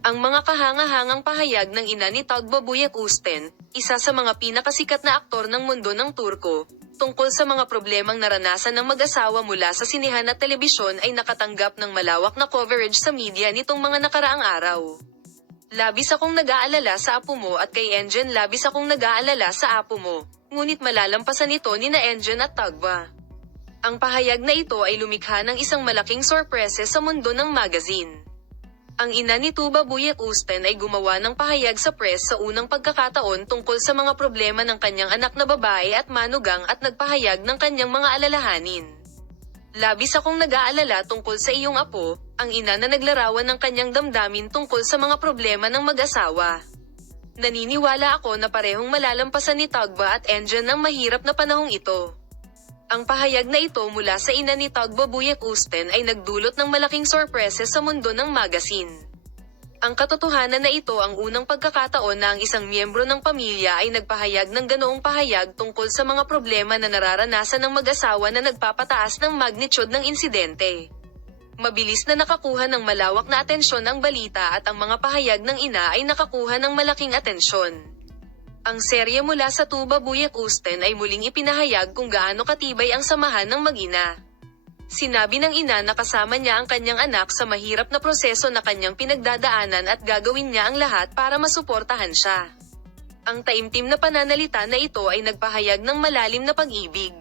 Ang mga kahanga-hangang pahayag ng ina ni Tagba Buyak-Usten, isa sa mga pinakasikat na aktor ng mundo ng Turko, tungkol sa mga problemang naranasan ng mag-asawa mula sa sinehan at telebisyon ay nakatanggap ng malawak na coverage sa media nitong mga nakaraang araw. Labis akong nag-aalala sa apo mo at kay Enjen labis akong nag-aalala sa apo mo, ngunit malalampasan ito ni na Enjen at Tagba. Ang pahayag na ito ay lumikha ng isang malaking sorpresa sa mundo ng magazine. Ang ina ni Tuba Buyak-Usten ay gumawa ng pahayag sa press sa unang pagkakataon tungkol sa mga problema ng kanyang anak na babae at manugang at nagpahayag ng kanyang mga alalahanin. Labis akong nag-aalala tungkol sa iyong apo, ang ina na naglarawan ng kanyang damdamin tungkol sa mga problema ng mag-asawa. Naniniwala ako na parehong malalampasan ni Tagba at Enjen ang mahirap na panahong ito. Ang pahayag na ito mula sa ina ni Tagba Buyak-Usten ay nagdulot ng malaking sorpresa sa mundo ng magazine. Ang katotohanan na ito ang unang pagkakataon na ang isang miyembro ng pamilya ay nagpahayag ng ganoong pahayag tungkol sa mga problema na nararanasan ng mag-asawa na nagpapataas ng magnitude ng insidente. Mabilis na nakakuha ng malawak na atensyon ang balita at ang mga pahayag ng ina ay nakakuha ng malaking atensyon. Ang serye mula sa Tuba Buyak-Usten ay muling ipinahayag kung gaano katibay ang samahan ng mag-ina. Sinabi ng ina na kasama niya ang kanyang anak sa mahirap na proseso na kanyang pinagdadaanan at gagawin niya ang lahat para masuportahan siya. Ang taimtim na pananalita na ito ay nagpahayag ng malalim na pag-ibig.